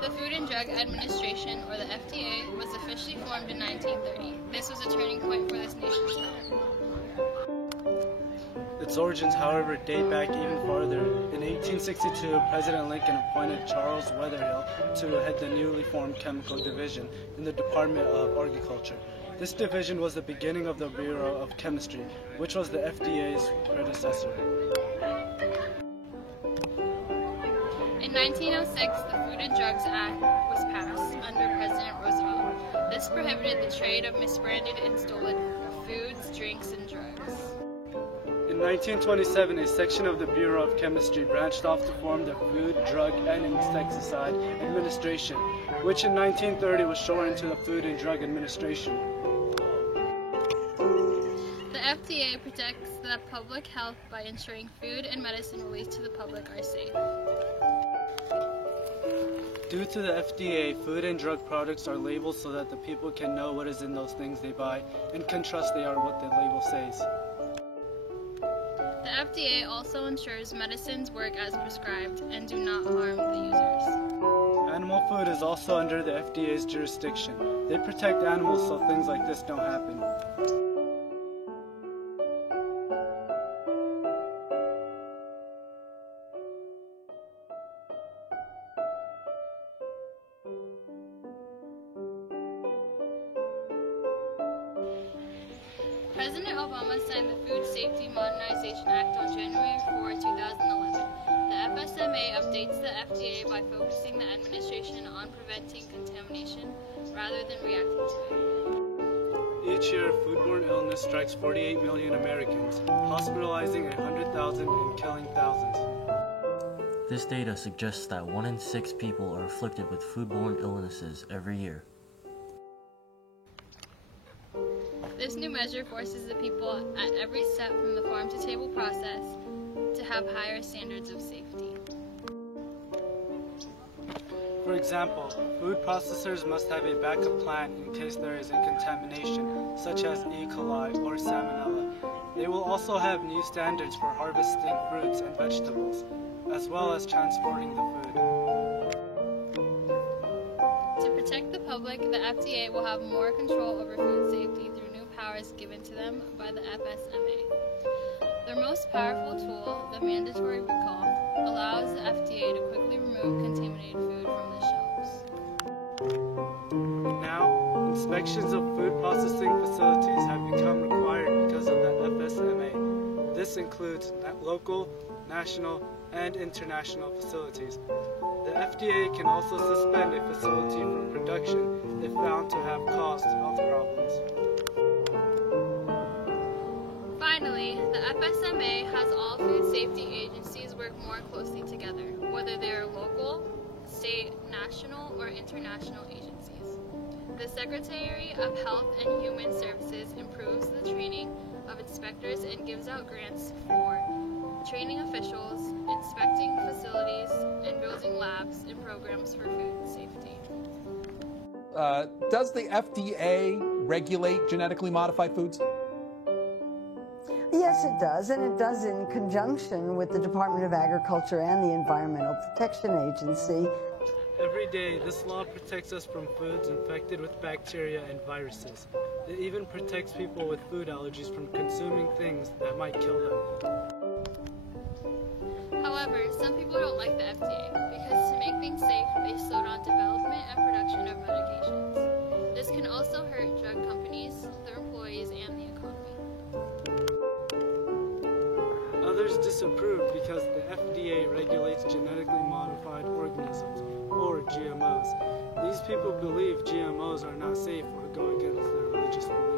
The Food and Drug Administration, or the FDA, was officially formed in 1930. This was a turning point for this nation's health. Its origins, however, date back even farther. In 1862, President Lincoln appointed Charles Wetherhill to head the newly formed Chemical Division in the Department of Agriculture. This division was the beginning of the Bureau of Chemistry, which was the FDA's predecessor. In 1906, the Food and Drugs Act was passed under President Roosevelt. This prohibited the trade of misbranded and stolen foods, drinks, and drugs. In 1927, a section of the Bureau of Chemistry branched off to form the Food, Drug, and Insecticide Administration, which in 1930 was shortened to the Food and Drug Administration. The FDA protects the public health by ensuring food and medicine released to the public are safe. Due to the FDA, food and drug products are labeled so that the people can know what is in those things they buy and can trust they are what the label says. The FDA also ensures medicines work as prescribed and do not harm the users. Animal food is also under the FDA's jurisdiction. They protect animals so things like this don't happen. President Obama signed the Food Safety Modernization Act on January 4, 2011. The FSMA updates the FDA by focusing the administration on preventing contamination rather than reacting to it. Each year, foodborne illness strikes 48 million Americans, hospitalizing 100,000 and killing thousands. This data suggests that 1 in 6 people are afflicted with foodborne illnesses every year. This new measure forces the people at every step from the farm-to-table process to have higher standards of safety. For example, food processors must have a backup plan in case there is a contamination, such as E. coli or Salmonella. They will also have new standards for harvesting fruits and vegetables, as well as transporting the food. To protect the public, the FDA will have more control over food safety through new powers given to them by the FSMA. Their most powerful tool, the mandatory recall, allows the FDA to quickly remove contaminated food from the shelves. Now, inspections of food processing facilities have become required because of the FSMA. This includes local, national, and international facilities. The FDA can also suspend a facility from production if found to have caused health problems. Finally, the FSMA has all food safety agencies work more closely together, whether they are local, state, national, or international agencies. The Secretary of Health and Human Services improves the training of inspectors and gives out grants for training officials, inspecting facilities, and building labs and programs for food safety. Does the FDA regulate genetically modified foods? Yes, it does, and it does in conjunction with the Department of Agriculture and the Environmental Protection Agency. Every day, this law protects us from foods infected with bacteria and viruses. It even protects people with food allergies from consuming things that might kill them. However, some people don't like the FDA because to make things safe, they slow down development and production of medications. This can also hurt drug companies, their employees, and the economy. Others disapprove because the FDA regulates genetically modified organisms, or GMOs. These people believe GMOs are not safe or go against their religious beliefs.